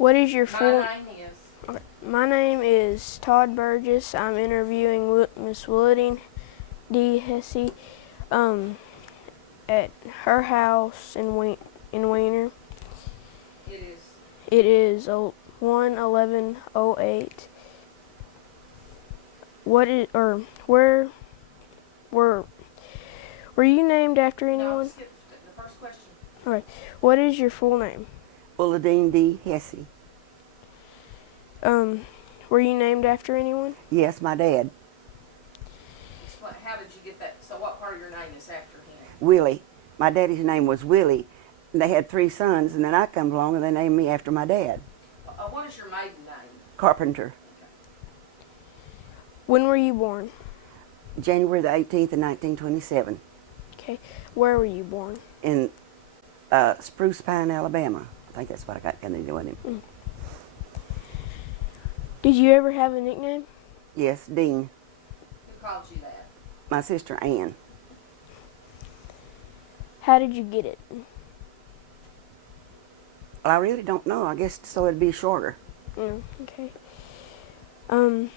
What is your full... My name is... Okay. My name is Todd Burgess. I'm interviewing Miss Willodean Hesse at her house in Wiener. It is. It is 1/11/08. What is, or where were you named after No, anyone? skip the first question. All right. What is your full name? Willodean Hesse. Were you named after anyone? Yes, my dad. Explain, how did you get that? So what part of your name is after him? Willie. My daddy's name was Willie. And they had 3 sons, and then I come along and they named me after my dad. What is your maiden name? Carpenter. When were you born? January the 18th of 1927 Okay. Where were you born? in Spruce Pine, Alabama. I think that's what I got in the name. Did you ever have a nickname? Yes, Dean. Who called you that? My sister Ann. How did you get it? Well, I really don't know. I guess so it'd be shorter. Okay. Do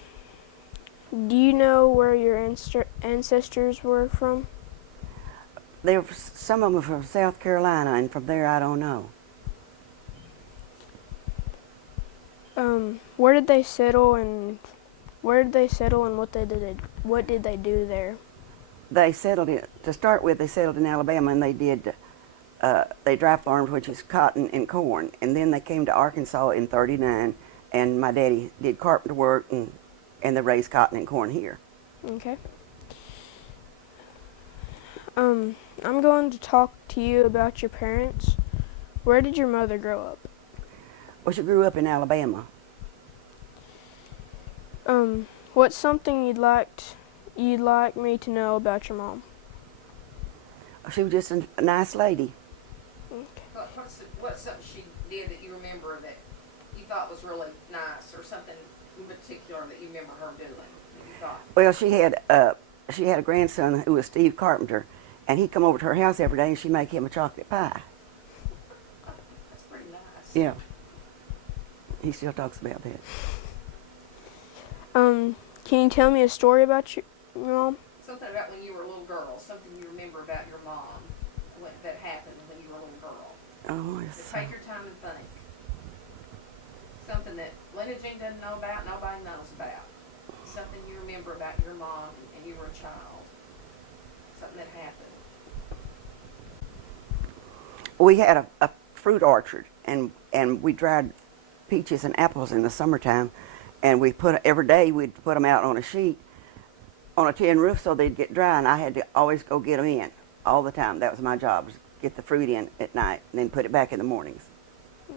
you know where your ancestors were from? Some of them are from South Carolina, and from there I don't know. Where did they settle and what did they do there? They settled to start with. They settled in Alabama, and they dry farmed, which is cotton and corn. And then they came to Arkansas in '39, and my daddy did carpenter work, and they raised cotton and corn here. Okay. I'm going to talk to you about your parents. Where did your mother grow up? Well, she grew up in Alabama. What's something you'd like me to know about your mom? She was just a nice lady. Okay. What's something she did that you remember that you thought was really nice, or something in particular that you remember her doing that you thought? Well, she had a grandson who was Steve Carpenter, and he'd come over to her house every day, and she'd make him a chocolate pie. That's pretty nice. Yeah. He still talks about that. Can you tell me a story about your mom? Something about when you were a little girl. Something you remember about your mom that happened when you were a little girl. Oh, yes. So take your time and think. Something that Linda Jean doesn't know about, nobody knows about. Something you remember about your mom and you were a child. Something that happened. We had a fruit orchard, and we dried peaches and apples in the summertime, and every day we'd put them out on a sheet on a tin roof so they'd get dry, and I had to always go get them in all the time. That was my job, was get the fruit in at night and then put it back in the mornings.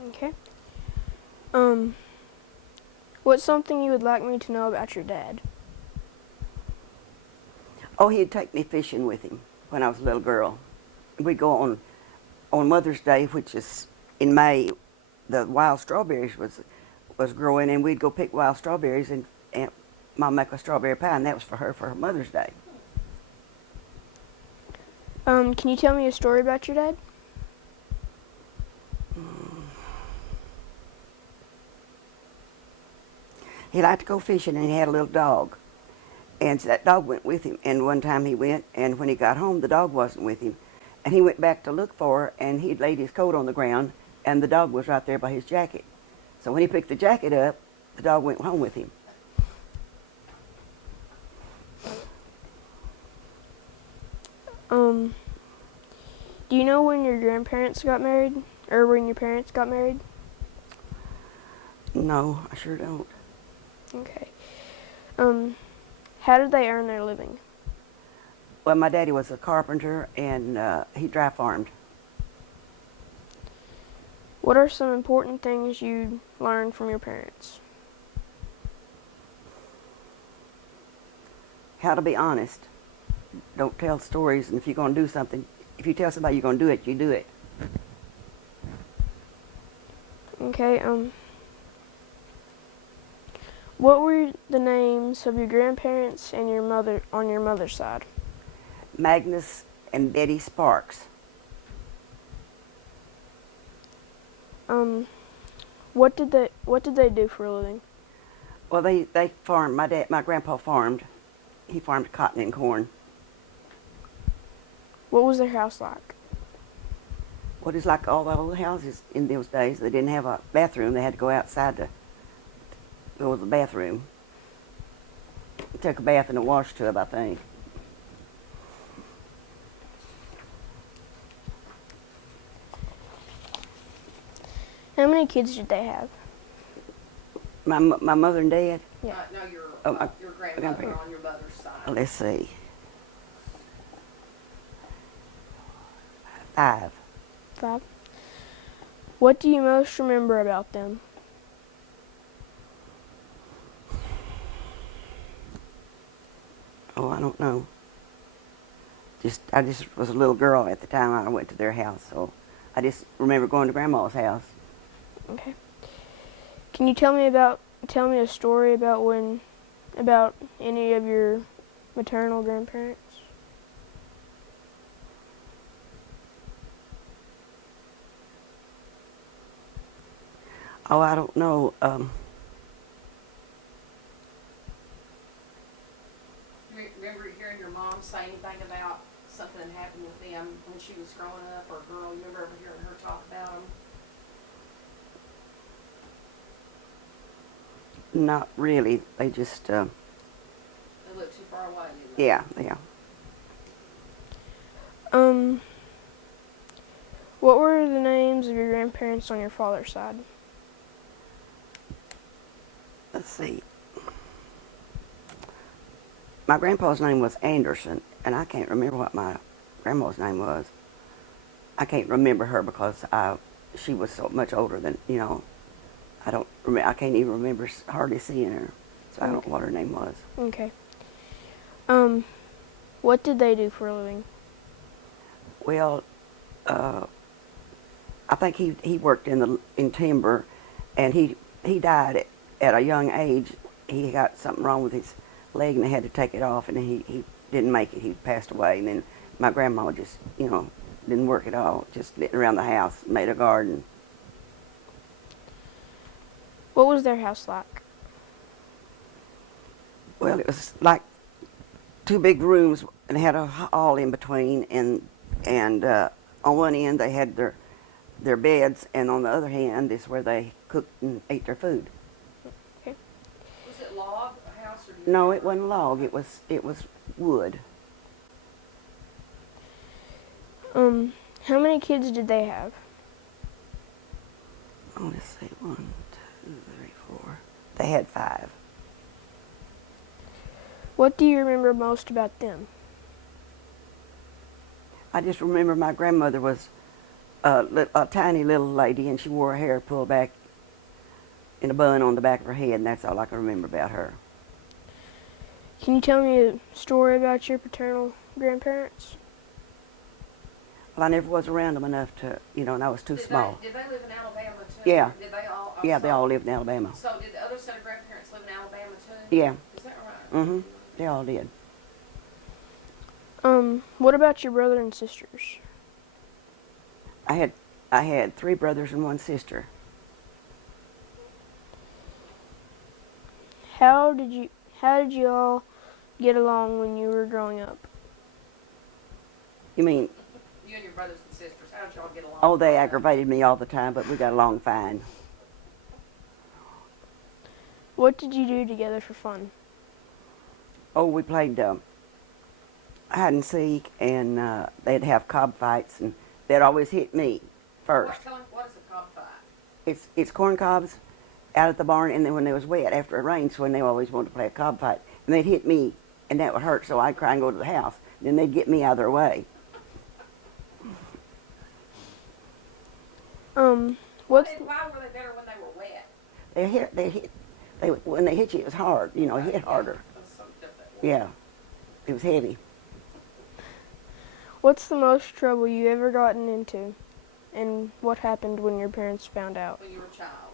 Okay. What's something you would like me to know about your dad? Oh, he'd take me fishing with him when I was a little girl. We'd go on Mother's Day, which is in May. The wild strawberries was growing, and we'd go pick wild strawberries, and Mom make a strawberry pie, and that was for her Mother's Day. Can you tell me a story about your dad? He liked to go fishing, and he had a little dog. And so that dog went with him. And one time he went, and when he got home, the dog wasn't with him. And he went back to look for her, and he'd laid his coat on the ground, and the dog was right there by his jacket. So when he picked the jacket up, the dog went home with him. Do you know when your grandparents got married? Or when your parents got married? No, I sure don't. Okay. How did they earn their living? Well, my daddy was a carpenter, and he dry farmed. What are some important things you learned from your parents? How to be honest. Don't tell stories, and if you're going to do something, if you tell somebody you're going to do it, you do it. Okay, what were the names of your grandparents and your mother on your mother's side? Magnus and Betty Sparks. What did they do for a living? Well, they farmed. My grandpa farmed. He farmed cotton and corn. What was their house like? What is like all the old houses in those days, they didn't have a bathroom. They had to go outside to go to the bathroom. Take a bath in a wash tub, I think. How many kids did they have? My mother and dad. Yeah. No, Oh, my your grandmother grandparent. on your mother's side. Let's see. 5. 5. What do you most remember about them? Oh, I don't know. I just was a little girl at the time I went to their house, so I just remember going to Grandma's house. Okay. Can you tell me a story about any of your maternal grandparents? Oh, I don't know. Remember hearing your mom say anything about something that happened with them when she was growing up, or a girl? You remember ever hearing her talk about them? Not really. They just, They look too far away, didn't they? yeah. What were the names of your grandparents on your father's side? Let's see. My grandpa's name was Anderson, and I can't remember what my grandma's name was. I can't remember her because she was so much older than, I can't even remember hardly seeing her, so I don't know what her name was. Okay. What did they do for a living? Well, I think he worked in timber, and he died at a young age. He got something wrong with his leg, and they had to take it off, and he didn't make it. He passed away, and then my grandma just, didn't work at all, just lived around the house, made a garden. What was their house like? Well, it was like 2 big rooms, and had a hall in between, and on one end they had their beds, and on the other hand is where they cooked and ate their food. Okay. Was it log house or? No, it wasn't log. It was wood. How many kids did they have? Oh, let's see. 1, 2, 3, 4. They had 5. What do you remember most about them? I just remember my grandmother was a tiny little lady, and she wore her hair pulled back in a bun on the back of her head, and that's all I can remember about her. Can you tell me a story about your paternal grandparents? Well, I never was around them enough to, and I was too small. Did they live in Alabama too? Yeah. Did they all? Yeah, they all lived in Alabama. So did the other set of grandparents live in Alabama too? Yeah. Is that right? Mm-hmm. They all did. What about your brother and sisters? I had 3 brothers and 1 sister. How did you all get along when you were growing up? You mean, You and your brothers and sisters, how did y'all get along? oh, they aggravated me all the time, but we got along fine. What did you do together for fun? Oh, we played hide and seek, and they'd have cob fights, and they'd always hit me first. What is a cob fight? It's corn cobs out at the barn, and then when it was wet after it rained, so when they always wanted to play a cob fight, and they'd hit me, and that would hurt, so I'd cry and go to the house. Then they'd get me out of their way. What's Why were they better when they were wet? When they hit you, it was hard. It hit harder. That's so different. Yeah, it was heavy. What's the most trouble you ever gotten into, and what happened when your parents found out? When you were a child.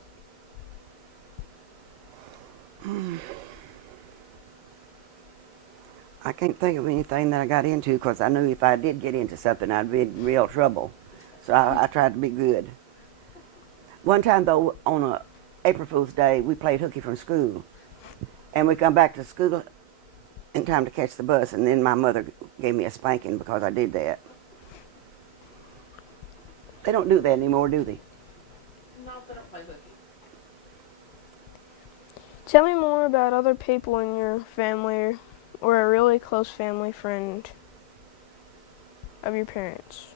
I can't think of anything that I got into because I knew if I did get into something, I'd be in real trouble. So I tried to be good. One time, though, on April Fool's Day, we played hooky from school. And we come back to school in time to catch the bus, and then my mother gave me a spanking because I did that. They don't do that anymore, do they? No, they don't play hooky. Tell me more about other people in your family or a really close family friend of your parents.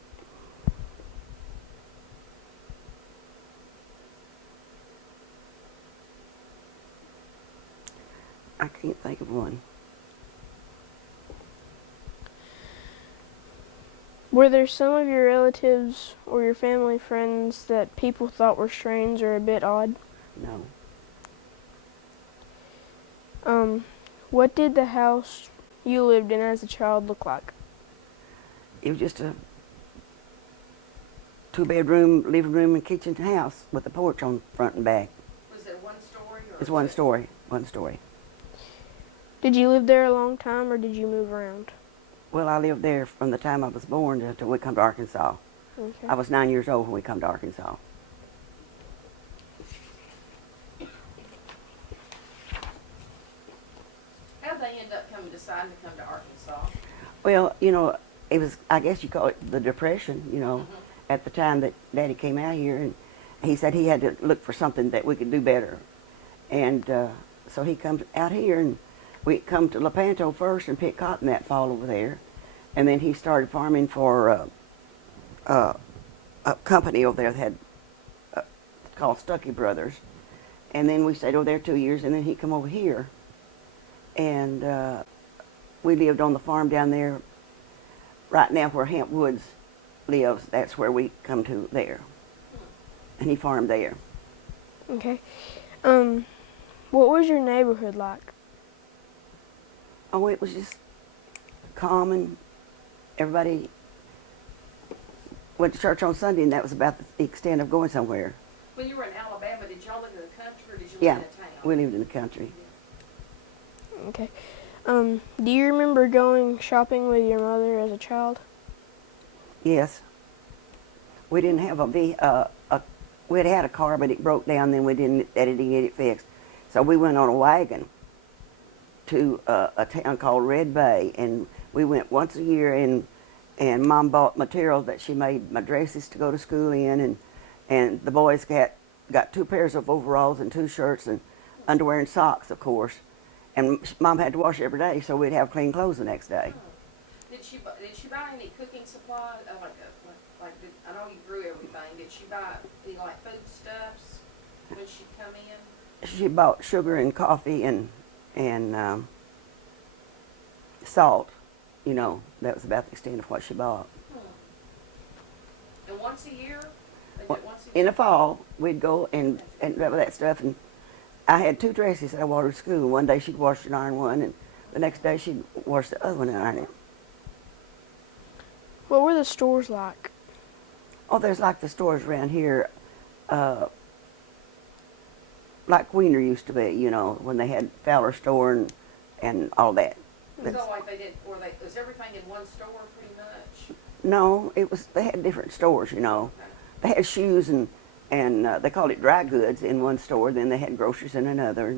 I can't think of one. Were there some of your relatives or your family friends that people thought were strange or a bit odd? No. What did the house you lived in as a child look like? It was just a 2-bedroom, living room, and kitchen house with a porch on front and back. Was it one story? Or It's one story. One story. Did you live there a long time or did you move around? Well, I lived there from the time I was born until we come to Arkansas. Okay. I was 9 years old when we come to Arkansas. How'd they end up deciding to come to Arkansas? Well, you know, it was, I guess you call it the Depression, you know, at the time that Daddy came out here, and he said he had to look for something that we could do better. And so he comes out here, and we come to Lepanto first and picked cotton that fall over there. And then he started farming for a company over there that had called Stuckey Brothers. And then we stayed over there 2 years, and then he come over here. And we lived on the farm down there right now where Hamp Woods lives. That's where we come to there. And he farmed there. Okay. What was your neighborhood like? Oh, it was just calm, and everybody went to church on Sunday, and that was about the extent of going somewhere. When you were in Alabama, did y'all live in the country or did you Yeah, live in a town? we lived in the country. Okay. Do you remember going shopping with your mother as a child? Yes. We didn't have we had a car, but it broke down, then Daddy didn't get it fixed. So we went on a wagon to a town called Red Bay, and we went once a year, and Mom bought material that she made my dresses to go to school in, and the boys got 2 pairs of overalls and 2 shirts and underwear and socks, of course. And Mom had to wash every day, so we'd have clean clothes the next day. Did she buy any cooking supplies? I know you grew everything. Did she buy any like foodstuffs when she come in? She bought sugar and coffee and salt. You know, that was about the extent of what she bought. And once a year? They Well, did once a year? In the fall, we'd go and grab that stuff. And I had 2 dresses that I wore to school. One day she'd wash and iron one, and the next day she'd wash the other one and iron it. What were the stores like? Oh, there's like the stores around here, like Wiener used to be, you know, when they had Fowler store and all that. So like was everything in one store pretty much? No, they had different stores, you know. Okay. They had shoes and they called it dry goods in one store, then they had groceries in another.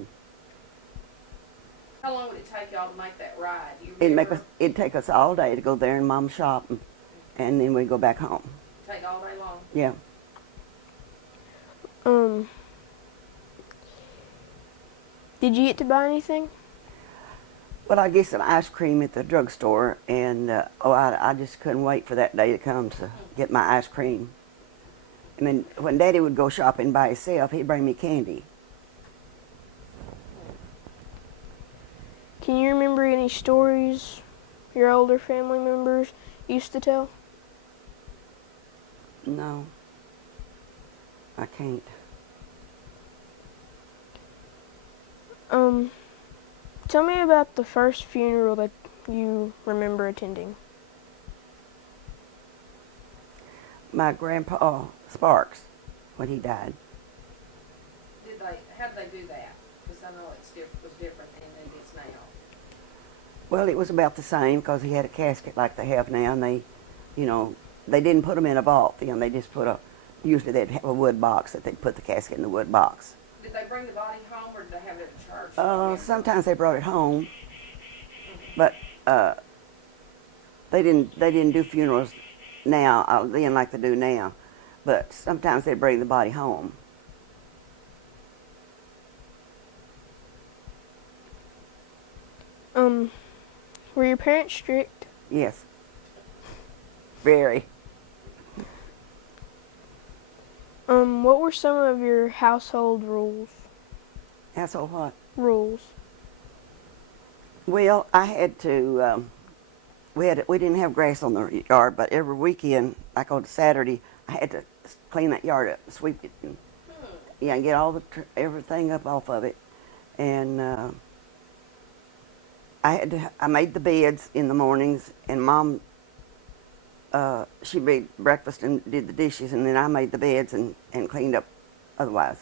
How long would it take y'all to make that ride? Do you remember? It'd take us all day to go there and Mom's shop, and then we'd go back home. Take all day long? Yeah. Did you get to buy anything? Well, I guess an ice cream at the drugstore, and I just couldn't wait for that day to come to get my ice cream. And then when Daddy would go shopping by himself, he'd bring me candy. Can you remember any stories your older family members used to tell? No, I can't. Tell me about the first funeral that you remember attending. My grandpa Sparks, when he died. How'd they do that? Because I know it was different than it is now. Well, it was about the same because he had a casket like they have now, and they didn't put them in a vault. They just usually they'd have a wood box that they'd put the casket in the wood box. Did they bring the body home or did they have it at church? Sometimes they brought it home, but they didn't do funerals now then like they do now. But sometimes they bring the body home. Were your parents strict? Yes, very. What were some of your household rules? Household what? Rules. Well, I had to. We didn't have grass on the yard, but every weekend, like on Saturday, I had to clean that yard up, sweep it, and yeah, and get all the everything up off of it. And I made the beds in the mornings, and Mom she made breakfast and did the dishes, and then I made the beds and cleaned up otherwise.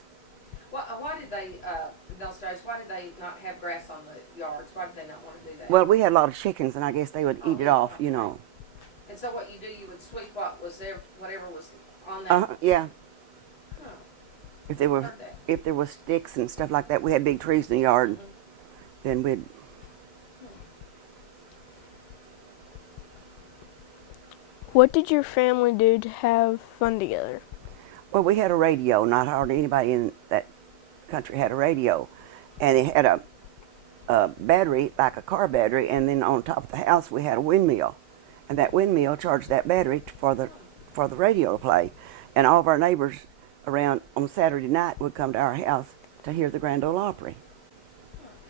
Why did they, in those days, why did they not have grass on the yards? Why did they not want to do that? Well, we had a lot of chickens, and I guess they would eat it off, you know. And so what you do, you would sweep what was there, whatever was on that? Yeah. Huh. If there was sticks and stuff like that, we had big trees in the yard, then we'd. What did your family do to have fun together? Well, we had a radio. Not hardly anybody in that country had a radio, and it had a battery, like a car battery, and then on top of the house we had a windmill, and that windmill charged that battery for the radio to play, and all of our neighbors around on Saturday night would come to our house to hear the Grand Ole Opry.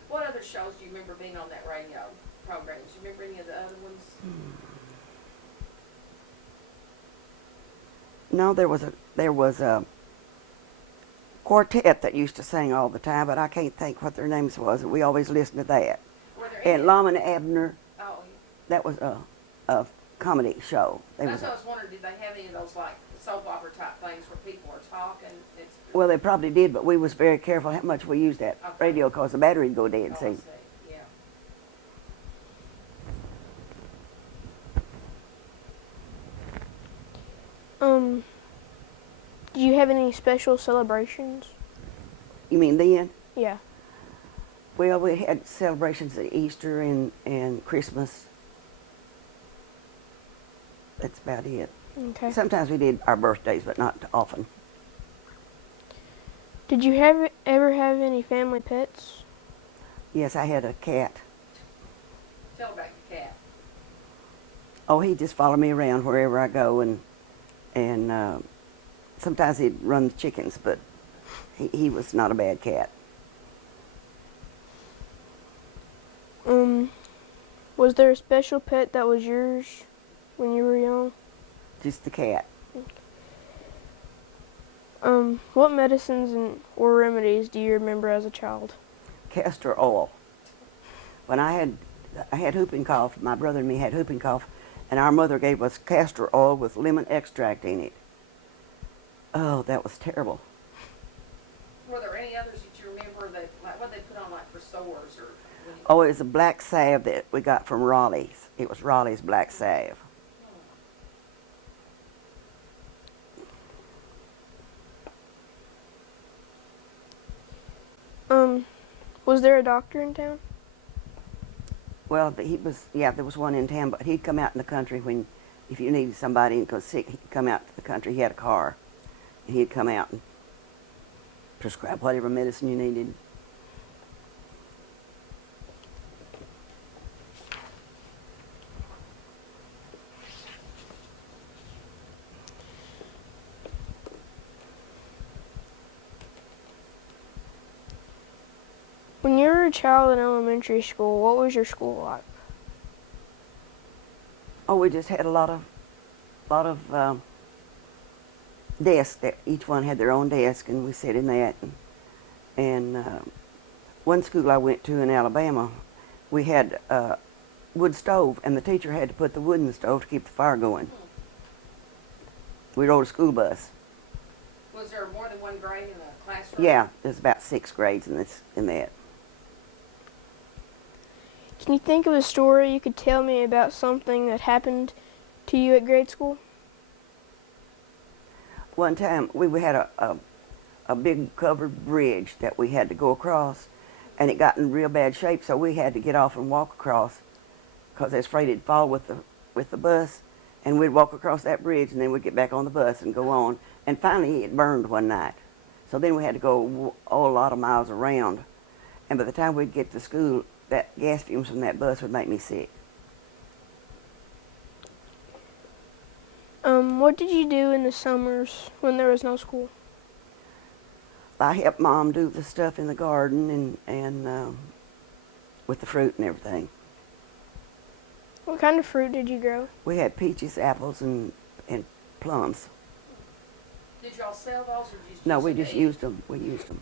What other shows do you remember being on that radio programs? Do you remember any of the other ones? No, there was a quartet that used to sing all the time, but I can't think what their names was. We always listened to that. Were there And any? Lum and Abner, Oh, that was a comedy show. that's what I was wondering. Did they have any of those like soap opera type things where people are talking? Well, they probably did, but we was very careful how much we used that Okay. radio because the battery'd go dead. Oh, I See. see. Yeah. Did you have any special celebrations? You mean then? Yeah. Well, we had celebrations at Easter and Christmas. That's about it. Okay. Sometimes we did our birthdays, but not often. Did you ever have any family pets? Yes, I had a cat. Tell about your cat. Oh, he just followed me around wherever I go, and sometimes he'd run the chickens, but he was not a bad cat. Was there a special pet that was yours when you were young? Just the cat. What medicines or remedies do you remember as a child? Castor oil. When I had whooping cough, my brother and me had whooping cough, and our mother gave us castor oil with lemon extract in it. Oh, that was terrible. Were there any others that you remember that, like, what they put on, like, for sores or? Oh, it was a black salve that we got from Raleigh's. It was Raleigh's black salve. Was there a doctor in town? Well, there was one in town, but he'd come out in the country if you needed somebody and got sick, he'd come out to the country. He had a car, and he'd come out and prescribe whatever medicine you needed. When you were a child in elementary school, what was your school like? Oh, we just had a lot of desks. That each one had their own desk, and we sat in that. And one school I went to in Alabama, we had a wood stove, and the teacher had to put the wood in the stove to keep the fire going. We rode a school bus. Was there more than one grade in the classroom? Yeah, there's about 6 grades in that. Can you think of a story you could tell me about something that happened to you at grade school? One time we had a a big covered bridge that we had to go across, and it got in real bad shape, so we had to get off and walk across because I was afraid it'd fall with the bus, and we'd walk across that bridge, and then we'd get back on the bus and go on. And finally, it burned one night, so then we had to go a lot of miles around. And by the time we'd get to school, that gas fumes from that bus would make me sick. What did you do in the summers when there was no school? I helped Mom do the stuff in the garden and with the fruit and everything. What kind of fruit did you grow? We had peaches, apples, and plums. Did y'all sell those or just No, use we them to just eat? used them. We used them.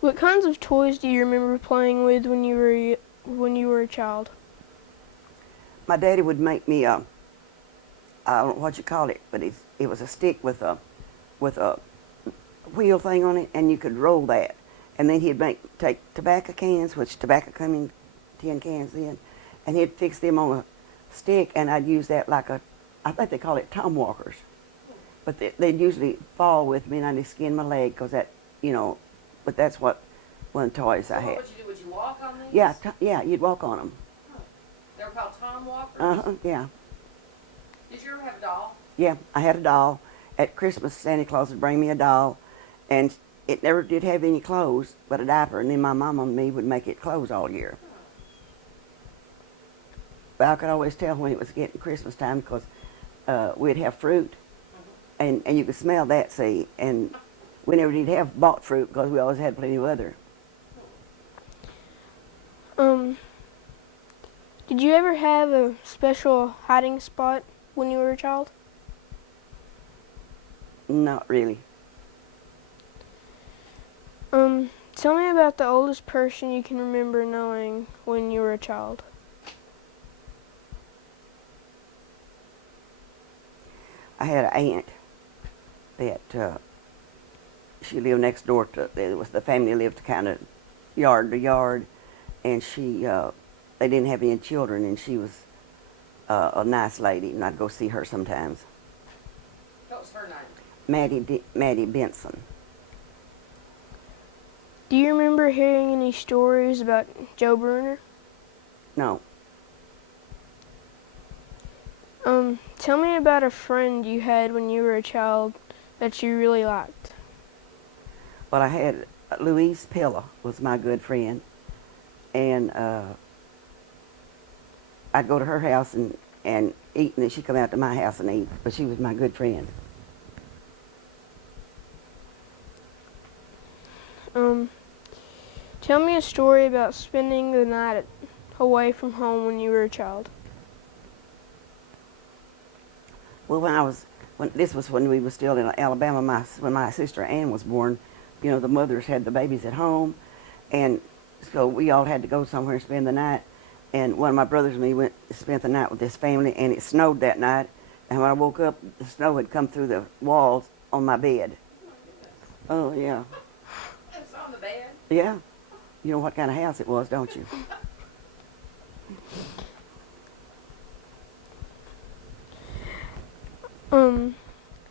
What kinds of toys do you remember playing with when you were a child? My daddy would make me a, I don't know what you call it, but it was a stick with a wheel thing on it, and you could roll that. And then he'd take tobacco cans, which tobacco come in tin cans then, and he'd fix them on a stick, and I'd use that like I think they call it tom walkers. But they'd usually fall with me, and I'd skin my leg, because that, but that's one of the toys So I what had. would you do? Would you walk on these? Yeah, yeah, you'd walk on them. They were called Tom Walkers? Yeah. Did you ever have a doll? Yeah, I had a doll. At Christmas, Santa Claus would bring me a doll, and it never did have any clothes but a diaper, and then my mom and me would make it clothes all year. But I could always tell when it was getting Christmas time because we'd have fruit, and you could smell that, see, and we never did have bought fruit because we always had plenty of other. Did you ever have a special hiding spot when you were a child? Not really. Tell me about the oldest person you can remember knowing when you were a child. I had an aunt that she lived next door to, it was the family lived kind of yard to yard, and they didn't have any children, and she was a nice lady, and I'd go see her sometimes. What was her name? Maddie Benson. Do you remember hearing any stories about Joe Bruner? No. Tell me about a friend you had when you were a child that you really liked. Well, I had Louise Pilla was my good friend, and I'd go to her house and eat, and then she'd come out to my house and eat, but she was my good friend. Tell me a story about spending the night away from home when you were a child. Well, this was when we were still in Alabama, when my sister Ann was born, the mothers had the babies at home, and so we all had to go somewhere and spend the night. And one of my brothers and me spent the night with this family, and it snowed that night. And when I woke up, the snow had come through the walls on my bed. Oh, yeah. It was on the bed? Yeah. You know what kind of house it was, don't you?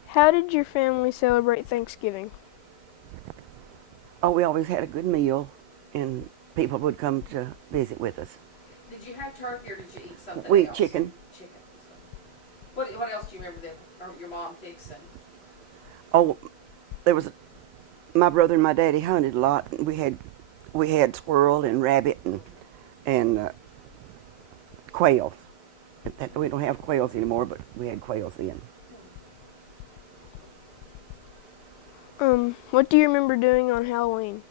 How did your family celebrate Thanksgiving? Oh, we always had a good meal, and people would come to visit with us. Did you have turkey or did you eat something We ate else? chicken. Chicken. What else do you remember your mom fixing? Oh, my brother and my daddy hunted a lot. And we had squirrel and rabbit and quail. We don't have quails anymore, but we had quails then. What do you remember doing on Halloween?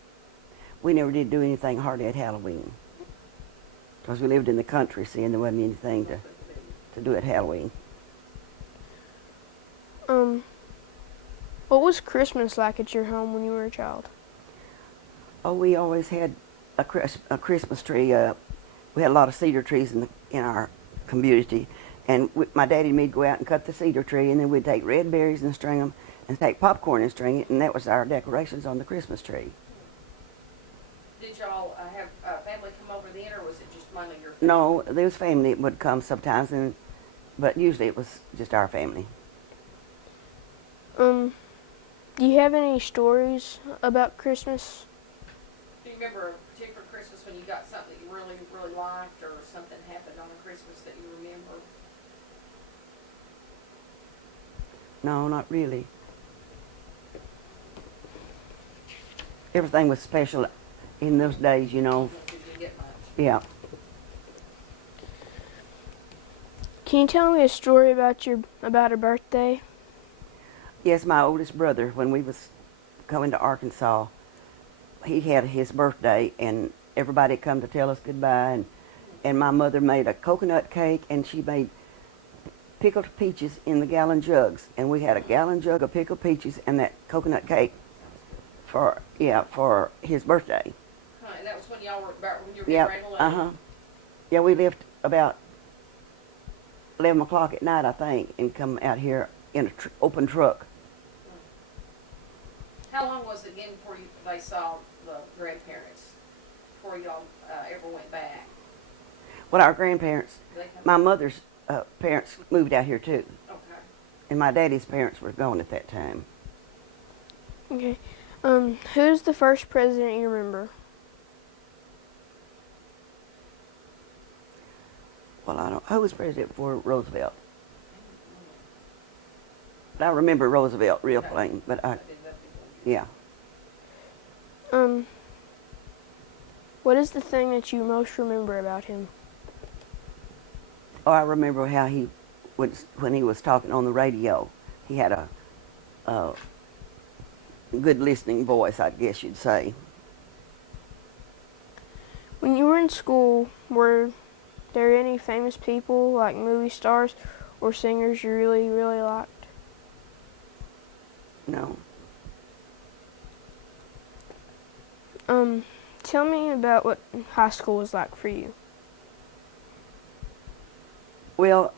We never did do anything hardly at Halloween because we lived in the country, see, and there wasn't anything to do at Halloween. What was Christmas like at your home when you were a child? Oh, we always had a Christmas tree. We had a lot of cedar trees in our community, and my daddy and me'd go out and cut the cedar tree, and then we'd take red berries and string them, and take popcorn and string it, and that was our decorations on the Christmas tree. Did y'all have family come over then, or was it just mainly your family? No, there was family that would come sometimes, but usually it was just our family. Do you have any stories about Christmas? Do you remember a particular Christmas when you got something that you really, really liked, or something happened on a Christmas that you remember? No, not really. Everything was special in those days, you know. Did you get much? Yeah. Can you tell me a story about a birthday? Yes, my oldest brother, when we was coming to Arkansas, he had his birthday, and everybody come to tell us goodbye, and my mother made a coconut cake, and she made pickled peaches in the gallon jugs, and we had a gallon jug of pickled peaches and that coconut cake for his birthday. Huh, and that was when y'all were about when you were Yeah, getting ready to leave? Yeah, we left about 11 o'clock at night, I think, and come out here in an open truck. How long was it again before they saw the grandparents? Before y'all ever went back? Well, our grandparents, Did they come my back? mother's parents moved out here too, Okay. and my daddy's parents were gone at that time. Okay. Who's the first president you remember? Well, I don't. Who was president before Roosevelt? But I remember Roosevelt real plain. But yeah. What is the thing that you most remember about him? Oh, I remember how he was when he was talking on the radio. He had a good listening voice, I guess you'd say. When you were in school, were there any famous people, like movie stars or singers you really, really liked? No. Tell me about what high school was like for you. Well,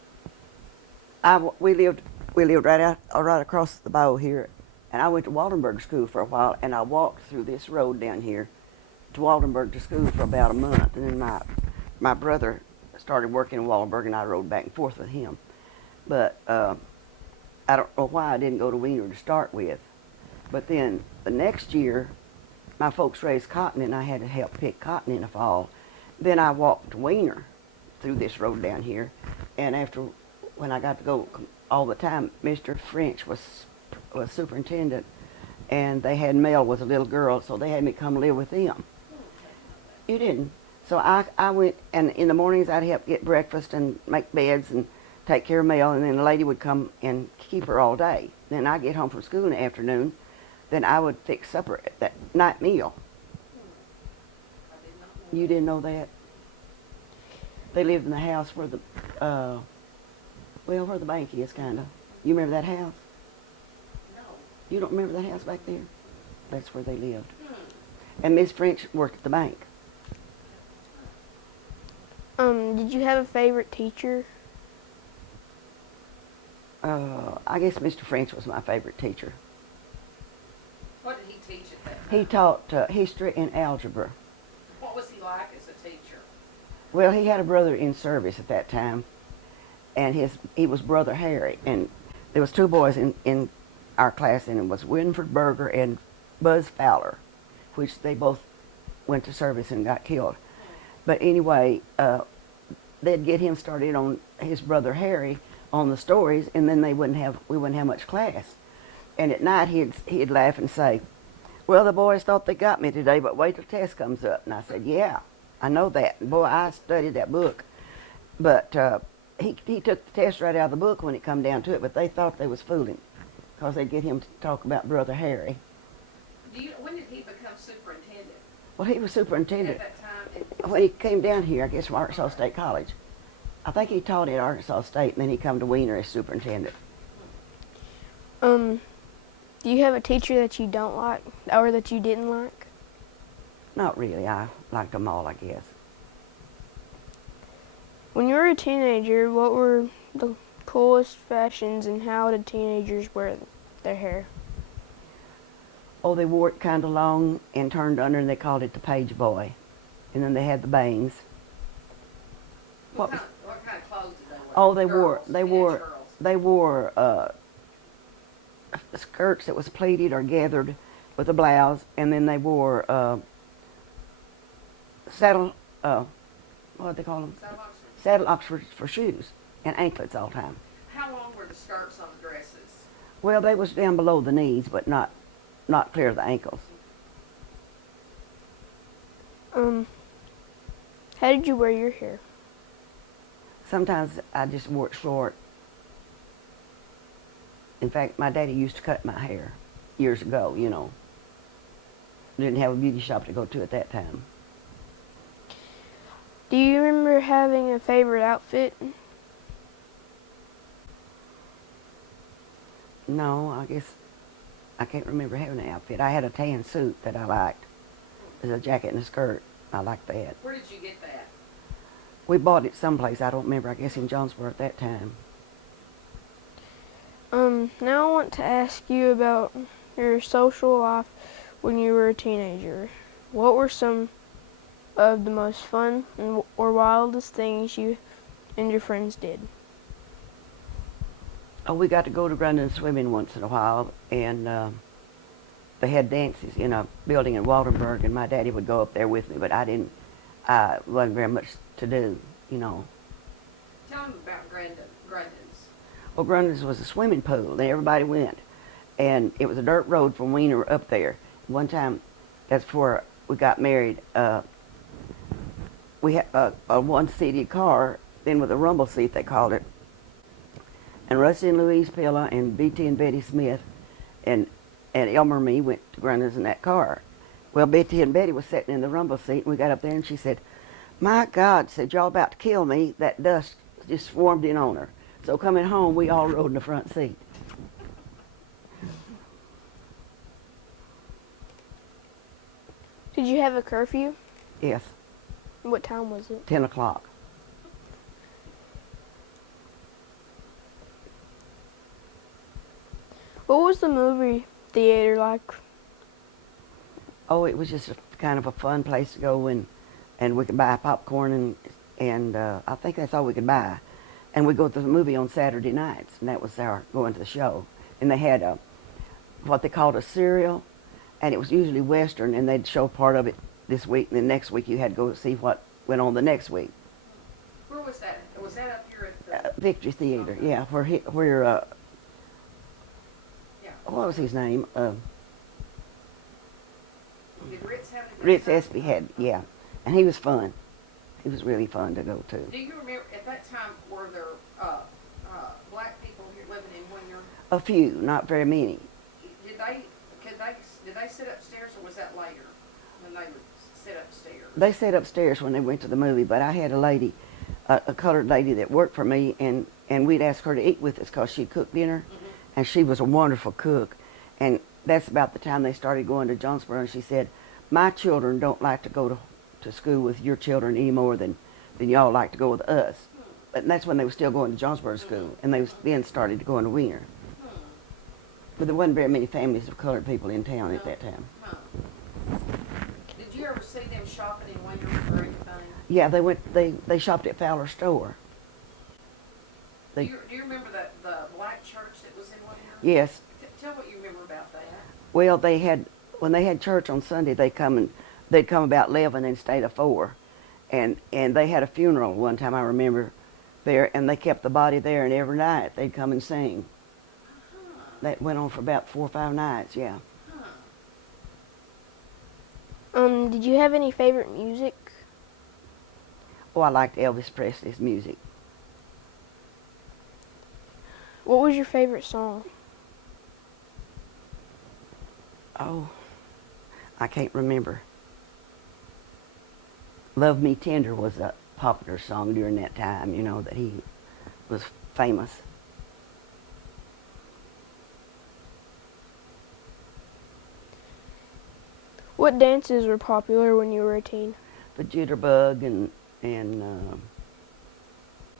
we lived right across the bow here, and I went to Waldenburg School for a while, and I walked through this road down here to Waldenburg to school for about a month, and then my brother started working in Waldenburg, and I rode back and forth with him. But I don't know why I didn't go to Wiener to start with. But then the next year, my folks raised cotton, and I had to help pick cotton in the fall. Then I walked to Wiener through this road down here, and when I got to go all the time, Mr. French was superintendent, and they had Mel was a little girl, so they had me come live with them. You didn't. So I went, and in the mornings I'd help get breakfast and make beds and take care of Mel, and then the lady would come and keep her all day. Then I'd get home from school in the afternoon. Then I would fix supper at that night meal. I did not know. You didn't know that? They lived in the house where where the bank is, kind of. You remember that house? No. You don't remember that house back there? That's where they lived. And Miss French worked at the bank. Did you have a favorite teacher? I guess Mr. French was my favorite teacher. What did he teach at that time? He taught history and algebra. What was he like as a teacher? Well, he had a brother in service at that time, and he was Brother Harry. And there was two boys in our class, and it was Winford Berger and Buzz Fowler, which they both went to service and got killed. But anyway, they'd get him started on his brother Harry on the stories, and then we wouldn't have much class. And at night he'd laugh and say, "Well, the boys thought they got me today, but wait till test comes up." And I said, "Yeah, I know that. And boy, I studied that book." But he took the test right out of the book when it come down to it. But they thought they was fooling, because they'd get him to talk about Brother Harry. When did he become superintendent? Well, he was superintendent At that time? when he came down here, I guess, from Arkansas State College. I think he taught at Arkansas State, and then he come to Wiener as superintendent. Do you have a teacher that you don't like, or that you didn't like? Not really. I liked them all, I guess. When you were a teenager, what were the coolest fashions, and how did teenagers wear their hair? Oh, they wore it kind of long and turned under, and they called it the page boy. And then they had the bangs. What kind of clothes did they wear? Oh, they Girls, wore teenage girls. they wore skirts that was pleated or gathered with a blouse, and then they wore saddle, what do they call them? Saddle boxers. Saddle oxfords for shoes and anklets all the time. How long were the skirts on the dresses? Well, they was down below the knees, but not clear of the ankles. How did you wear your hair? Sometimes I just wore it short. In fact, my daddy used to cut my hair years ago, you know. Didn't have a beauty shop to go to at that time. Do you remember having a favorite outfit? No, I guess I can't remember having an outfit. I had a tan suit that I liked. It was a jacket and a skirt. I liked that. Where did you get that? We bought it someplace. I don't remember. I guess in Jonesboro at that time. Now I want to ask you about your social life when you were a teenager. What were some of the most fun or wildest things you and your friends did? Oh, we got to go to Grundon swimming once in a while, and they had dances in a building in Waldenburg, and my daddy would go up there with me, but I wasn't very much to do, you know. Tell them about Grundon's. Well, Grundon's was a swimming pool, and everybody went, and it was a dirt road from Wiener up there. One time, that's before we got married, we had a one-seated car, then with a rumble seat, they called it. And Rusty and Louise Pilla and Betty and Betty Smith and Elmer and me went to Grundon's in that car. Well, Betty and Betty was sitting in the rumble seat, and we got up there, and she said, "My God," said, "y'all about to kill me." That dust just swarmed in on her. So coming home, we all rode in the front seat. Did you have a curfew? Yes, What time was it? 10 o'clock. What was the movie theater like? Oh, it was just kind of a fun place to go, and we could buy popcorn, and I think that's all we could buy. And we'd go to the movie on Saturday nights, and that was our going to the show. And they had what they called a serial, and it was usually Western, and they'd show part of it this week, and the next week you had to go see what went on the next week. Where was that? Was that up here at the... Victory Theater, Okay. yeah, where Yeah. what was his name? Did Ritz have it? Ritz Espy had, yeah, and he was fun. He was really fun to go to. Do you remember, at that time, were there black people here living in Wiener? A few, not very many. Did they sit upstairs, or was that later, when they would sit upstairs? They sat upstairs when they went to the movie, but I had a lady, a colored lady that worked for me, and we'd ask her to eat with us because she cooked dinner, and she was a wonderful cook. And that's about the time they started going to Jonesboro, and she said, "My children don't like to go to school with your children any more than y'all like to go with us." And that's when they were still going to Jonesboro school, and they then started to go into Wiener. But there wasn't very many families of colored people in town at that time. Huh. Did you ever see them shopping in Wiener or anything? Yeah, they shopped at Fowler's store. Do you remember the black church that was in Wiener? Yes. Tell what you remember about that. Well, when they had church on Sunday, they'd come about 11 and stay to 4. And they had a funeral one time, I remember, there, and they kept the body there, and every night they'd come and sing. That went on for about 4 or 5 nights, yeah. Did you have any favorite music? Oh, I liked Elvis Presley's music. What was your favorite song? Oh, I can't remember. Love Me Tender was a popular song during that time, you know, that he was famous. What dances were popular when you were a teen? The jitterbug and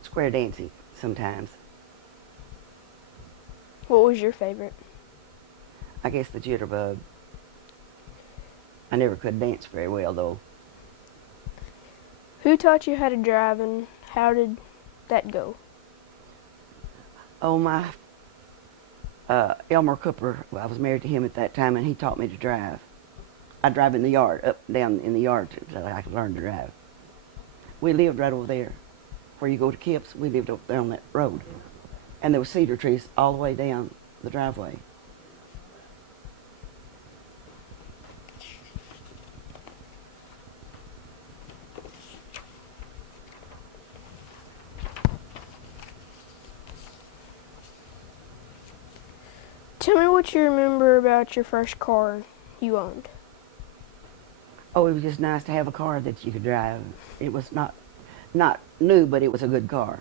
square dancing sometimes. What was your favorite? I guess the jitterbug. I never could dance very well, though. Who taught you how to drive, and how did that go? Oh, my Elmer Cooper, well, I was married to him at that time, and he taught me to drive. I drive in the yard, up down in the yard, so I could learn to drive. We lived right over there, where you go to Kips. We lived over there on that road, and there were cedar trees all the way down the driveway. Tell me what you remember about your first car you owned. Oh, it was just nice to have a car that you could drive. It was not new, but it was a good car.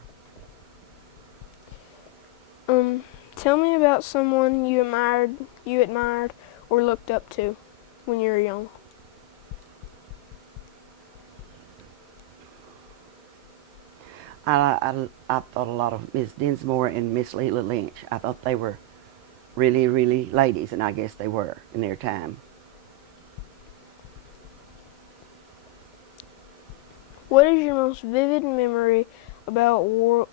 Tell me about someone you admired or looked up to when you were young. I thought a lot of Miss Dinsmore and Miss Leela Lynch. I thought they were really, really ladies, and I guess they were in their time. What is your most vivid memory about World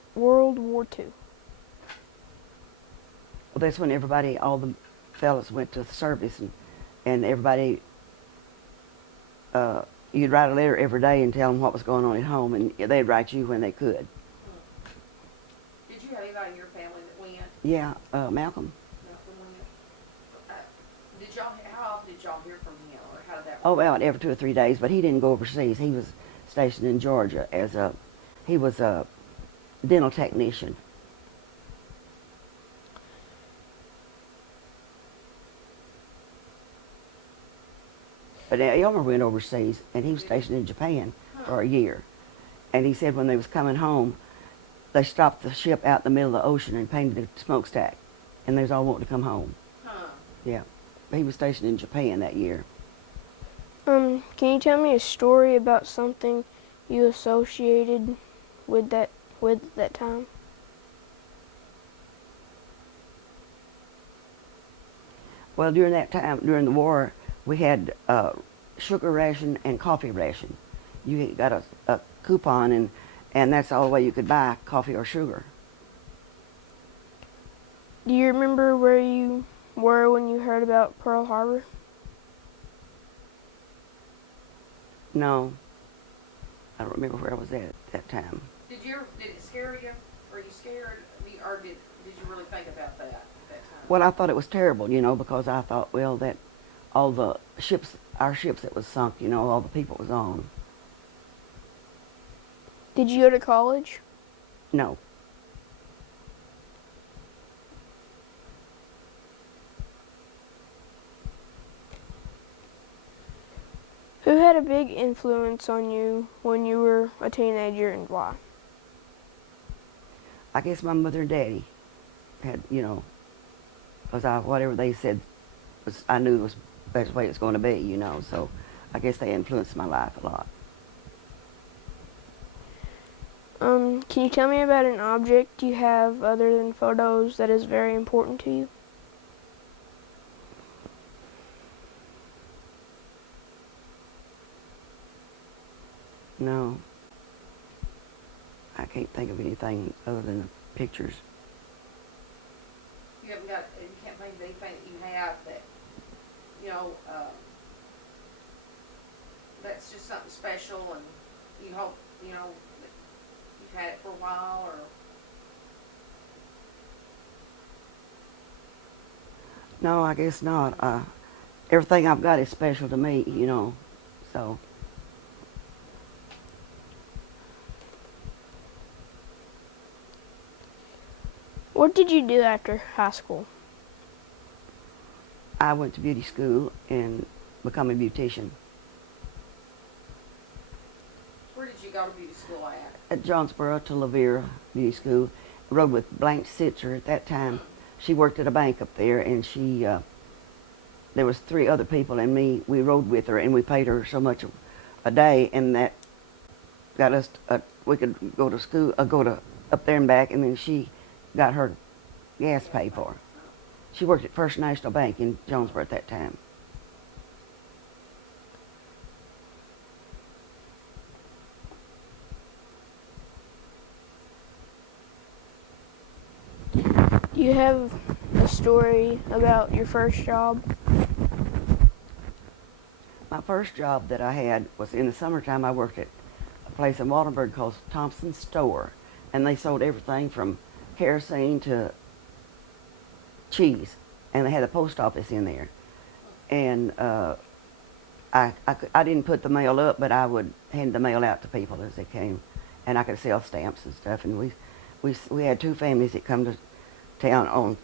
War II? Well, that's when everybody, all the fellas went to the service, and everybody, you'd write a letter every day and tell them what was going on at home, and they'd write you when they could. Did you have anybody in your family that went? Yeah, Malcolm. Did y'all? How often did y'all hear from him, or how did that? Oh, well, every 2 or 3 days, but he didn't go overseas. He was stationed in Georgia he was a dental technician. But Elmer went overseas, and he was stationed in Japan for a year. And he said when they was coming home, they stopped the ship out in the middle of the ocean and painted a smokestack, and they was all wanting to come home. Yeah, he was stationed in Japan that year. Can you tell me a story about something you associated with that time? Well, during that time, during the war, we had sugar ration and coffee ration. You got a coupon, and that's the only way you could buy coffee or sugar. Do you remember where you were when you heard about Pearl Harbor? No, I don't remember where I was at that time. Did it scare you? Were you scared? I mean, or did you really think about that at that time? Well, I thought it was terrible, because I thought, well, that all the ships, our ships that was sunk, all the people was on. Did you go to college? No. Who had a big influence on you when you were a teenager, and why? I guess my mother and daddy had, because whatever they said, I knew was the best way it's going to be, so I guess they influenced my life a lot. Can you tell me about an object you have other than photos that is very important to you? No. I can't think of anything other than the pictures. You can't think of anything that you have that, that's just something special, and you hope, that you've had it for a while, or? No, I guess not. Everything I've got is special to me, so. What did you do after high school? I went to beauty school and become a beautician. Where did you go to beauty school at? At Jonesboro to Lavera Beauty School. I rode with Blanche Sitzer at that time. She worked at a bank up there, and there was 3 other people and me. We rode with her, and we paid her so much a day, and that got us, we could go to school, up there and back, and then she got her gas paid for. She worked at First National Bank in Jonesboro at that time. Do you have a a story about your first job? My first job that I had was in the summertime. I worked at a place in Waldenburg called Thompson's Store, and they sold everything from kerosene to cheese, and they had a post office in there. And I didn't put the mail up, but I would hand the mail out to people as they came, and I could sell stamps and stuff. And we had two families that come to town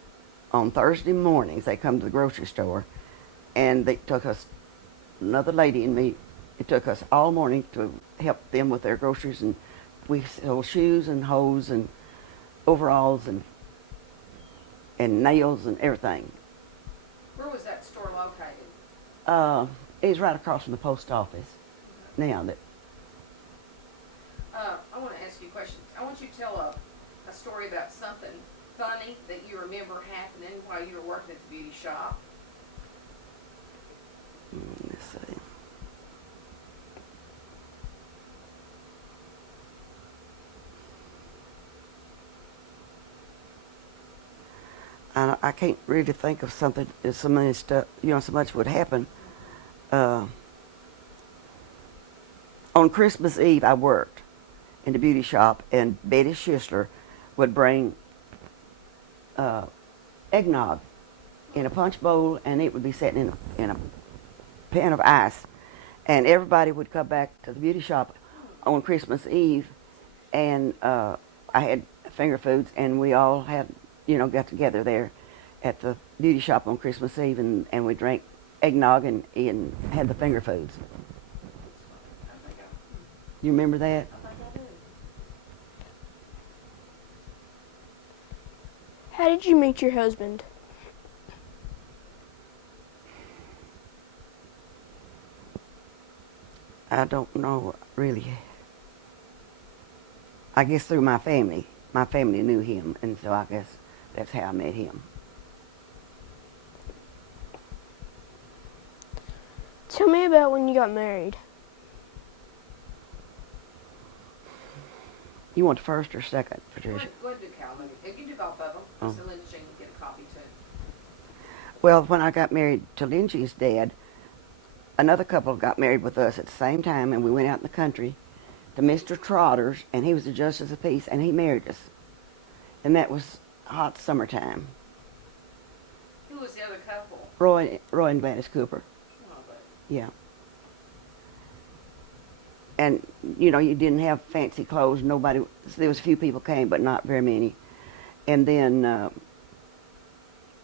on Thursday mornings. They come to the grocery store, and they took us, another lady and me. It took us all morning to help them with their groceries, and we sold shoes and hose and overalls and nails and everything. Where was that store located? It's right across from the post office. Now that I want to ask you a question. I want you to tell a story about something funny that you remember happening while you were working at the beauty shop. let's see. I can't really think of something. There's so many stuff, so much would happen. On Christmas Eve, I worked in the beauty shop, and Betty Schisler would bring eggnog in a punch bowl, and it would be sitting in a pan of ice. And everybody would come back to the beauty shop on Christmas Eve, and I had finger foods, and we all had, got together there at the beauty shop on Christmas Eve, and we drank eggnog and had the finger foods. You remember that? I think I do. How did you meet your husband? I don't know, really. I guess through my family. My family knew him, and so I guess that's how I met him. Tell me about when you got married. You want the first or second, Go Patricia? ahead, go ahead and do Calvin. You can do both of them. Oh. So Linda Jean can get a copy too. Well, when I got married to Lindsay's dad, another couple got married with us at the same time, and we went out in the country to Mr. Trotter's, and he was the justice of peace, and he married us. And that was hot summertime. Who was the other couple? Roy and Gladys Cooper. Oh, but Yeah. And, you didn't have fancy clothes. There was a few people came, but not very many. And then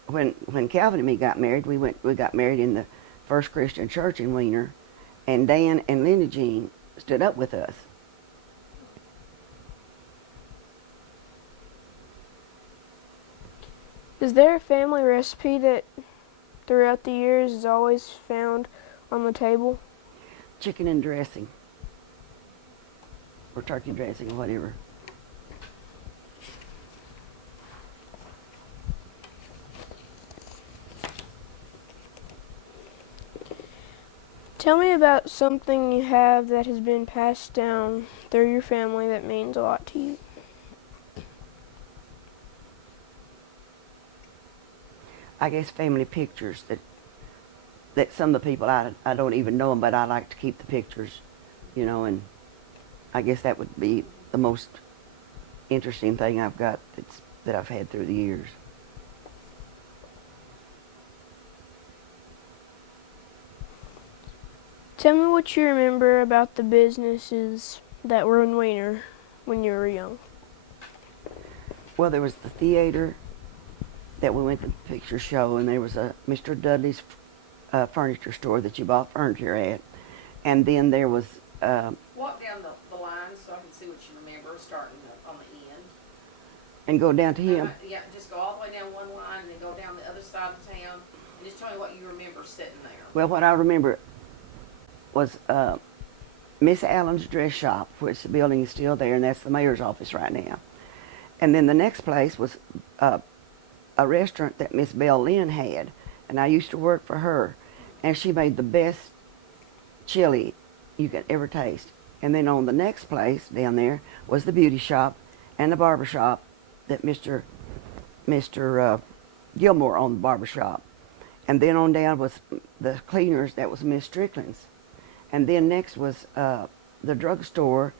when Calvin and me got married, we got married in the First Christian Church in Wiener, and Dan and Linda Jean stood up with us. Is there a family recipe that throughout the years is always found on the table? Chicken and dressing. Or turkey dressing or whatever. Tell me about something you have that has been passed down through your family that means a lot to you. I guess family pictures that some of the people I don't even know them, but I like to keep the pictures, and I guess that would be the most interesting thing I've got that I've had through the years. Tell me what you remember about the businesses that were in Wiener when you were young. Well, there was the theater that we went to the picture show, and there was a Mr. Dudley's furniture store that you bought furniture at. And then there was... walk down the line so I can see what you remember, starting on the end. and go down to him. Yeah, just go all the way down one line and then go down the other side of town. And just tell me what you remember sitting there. Well, what I remember was Miss Allen's dress shop, which the building is still there, and that's the mayor's office right now. And then the next place was a restaurant that Miss Belle Lynn had, and I used to work for her, and she made the best chili you could ever taste. And then on the next place down there was the beauty shop and the barber shop that Mr. Gilmore owned the barber shop. And then on down was the cleaners, that was Miss Strickland's. And then next was the drugstore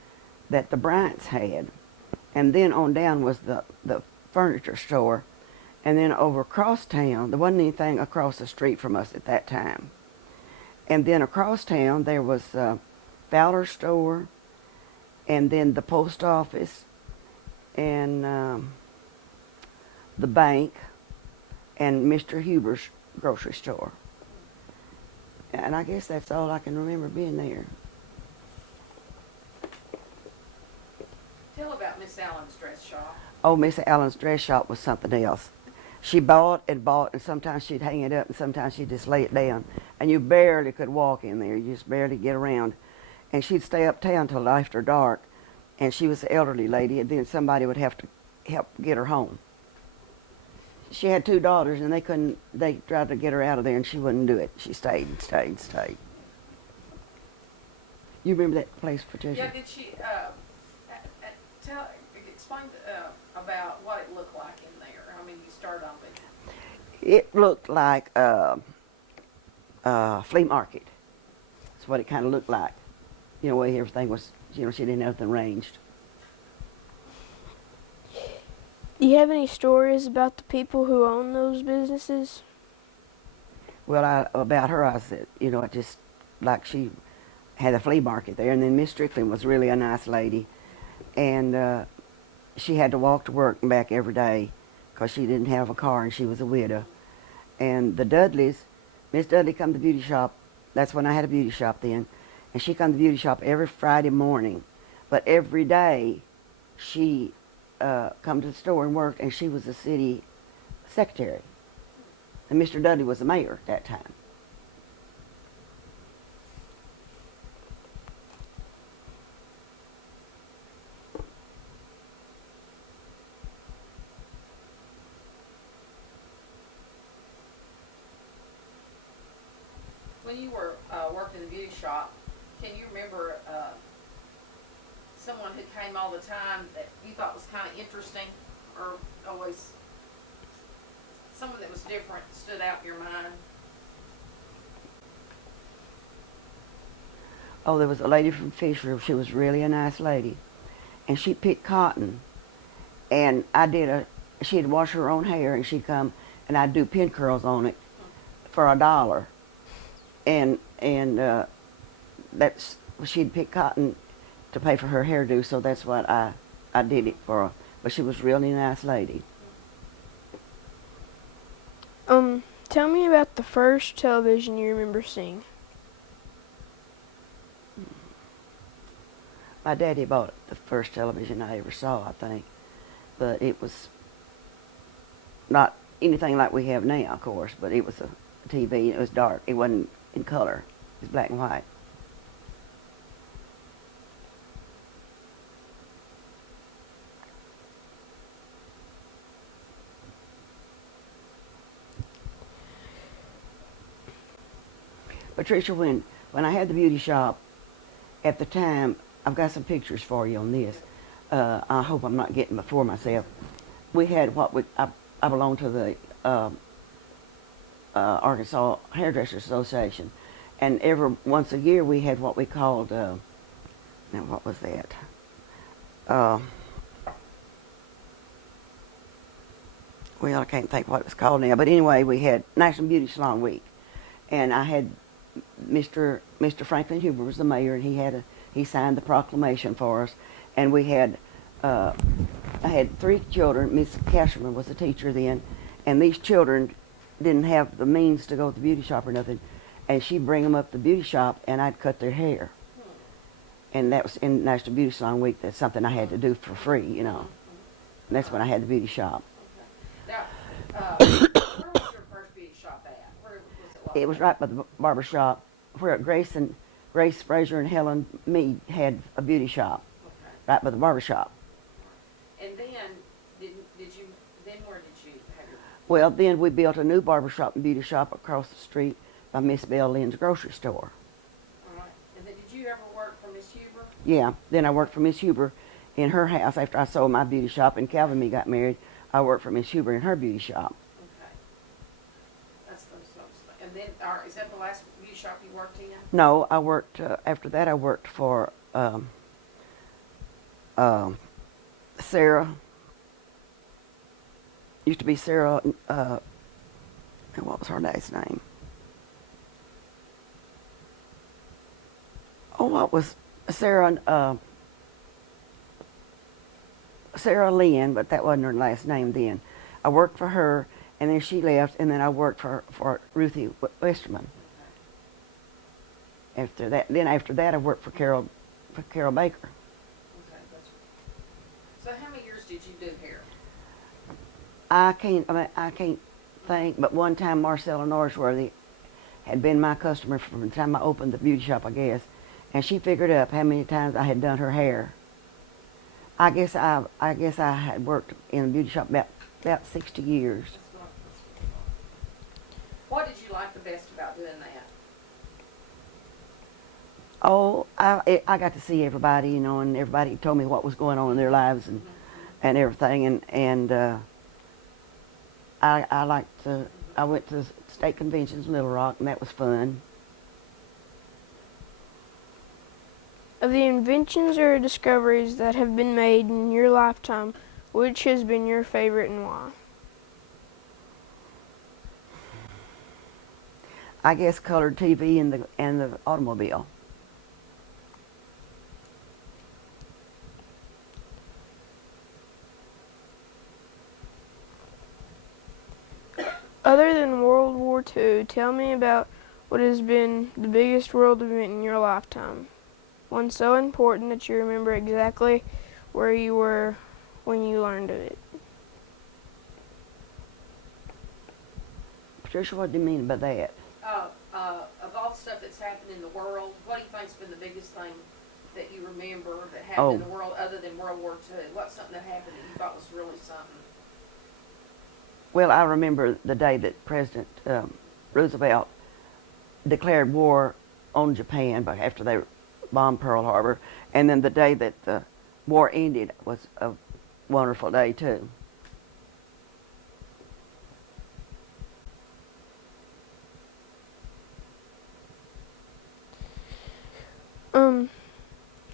that the Bryants had. And then on down was the furniture store. And then over across town, there wasn't anything across the street from us at that time. And then across town there was Fowler's store, and then the post office, and the bank, and Mr. Huber's grocery store. And I guess that's all I can remember being there. Tell about Miss Allen's dress shop. Oh, Miss Allen's dress shop was something else. She bought, and sometimes she'd hang it up, and sometimes she'd just lay it down. And you barely could walk in there. You just barely get around. And she'd stay uptown till after dark. And she was an elderly lady, and then somebody would have to help get her home. She had 2 daughters, and they tried to get her out of there, and she wouldn't do it. She stayed and stayed and stayed. You remember that place, Patricia? Yeah, did she, explain about what it looked like in there? I mean, you started on it. It looked like a flea market. That's what it kind of looked like. You know, where everything was, you know, she didn't have everything ranged. Do you have any stories about the people who own those businesses? Well, about her, I said, you know, it just, like she had a flea market there, and then Miss Strickland was really a nice lady, and she had to walk to work and back every day because she didn't have a car and she was a widow. And the Dudleys, Miss Dudley come to the beauty shop. That's when I had a beauty shop then. And she come to the beauty shop every Friday morning. But every day she come to the store and work, and she was the city secretary. And Mr. Dudley was the mayor at that time. When you were working in the beauty shop, can you remember someone who came all the time that you thought was kind of interesting, or always someone that was different, stood out in your mind? Oh, there was a lady from Fisher. She was really a nice lady. And she picked cotton. And she'd wash her own hair, and she'd come, and I'd do pin curls on it for $1. And she'd pick cotton to pay for her hairdo, so that's what I did it for her. But she was a really nice lady. Tell me about the first television you remember seeing. My daddy bought the first television I ever saw, I think. But it was not anything like we have now, of course, but it was a TV. It was dark. It wasn't in color. It was black and white. Patricia, when I had the beauty shop, at the time, I've got some pictures for you on this. I hope I'm not getting before myself. We had I belong to the Arkansas Hairdressers Association, and once a year we had what we called, now what was that? Well, I can't think what it was called now, but anyway, we had National Beauty Salon Week, and I had Mr. Franklin Huber was the mayor, and he signed the proclamation for us, and we had I had 3 children. Miss Cashman was a teacher then, and these children didn't have the means to go to the beauty shop or nothing, and she'd bring them up to the beauty shop, and I'd cut their hair. And that was in National Beauty Salon Week. That's something I had to do for free, you know. And that's when I had the beauty shop. Okay. Now, where was your first beauty shop at? Where was it located? It was right by the barber shop where Grace Fraser and Helen Mead had a beauty shop, Okay. right by the barber shop. And then, where did you have your... Well, then we built a new barber shop and beauty shop across the street by Miss Belle Lynn's grocery store. All right. And then did you ever work for Miss Huber? Yeah, then I worked for Miss Huber in her house after I sold my beauty shop, and Calvin and me got married. I worked for Miss Huber in her beauty shop. Okay. or is that the last beauty shop you worked in? No, I worked, after that I worked for um, Sarah, used to be Sarah, and what was her last name? Oh, what was Sarah, Sarah Lynn, but that wasn't her last name then. I worked for her, and then she left, and then I worked for Ruthie Westerman. After that, I worked for Carol Baker. Okay, that's right. So how many years did you do hair? I can't think, but one time Marcella Norsworthy had been my customer from the time I opened the beauty shop, I guess, and she figured up how many times I had done her hair. I guess I had worked in the beauty shop about 60 years. What did you like the best about doing that? Oh, I got to see everybody, you know, and everybody told me what was going on in their lives and everything, and I liked to. I went to state conventions in Little Rock, and that was fun. Of the inventions or discoveries that have been made in your lifetime, which has been your favorite and why? I guess colored TV and the automobile. Other than World War II, tell me about what has been the biggest world event in your lifetime. One so important that you remember exactly where you were when you learned of it. Patricia, what do you mean by that? Of all the stuff that's happened in the world, what do you think's been the biggest thing that you remember that happened in the world other than World War II? What's something that happened that you thought was really something? Well, I remember the day that President Roosevelt declared war on Japan after they bombed Pearl Harbor, and then the day that the war ended was a wonderful day too.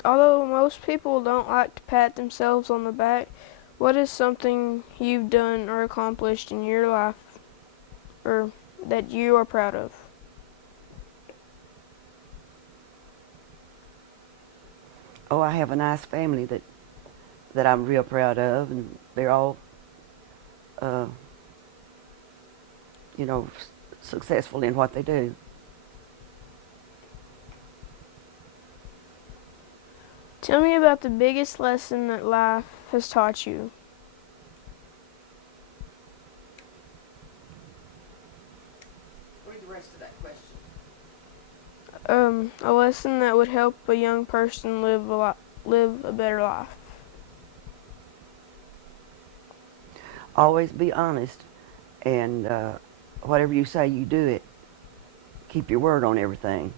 Although most people don't like to pat themselves on the back, what is something you've done or accomplished in your life or that you are proud of? Oh, I have a nice family that I'm real proud of, and they're all, you know, successful in what they do. Tell me about the biggest lesson that life has taught you. Read the rest of that question. A lesson that would help a young person live a better life. Always be honest, and whatever you say, you do it. Keep your word on everything.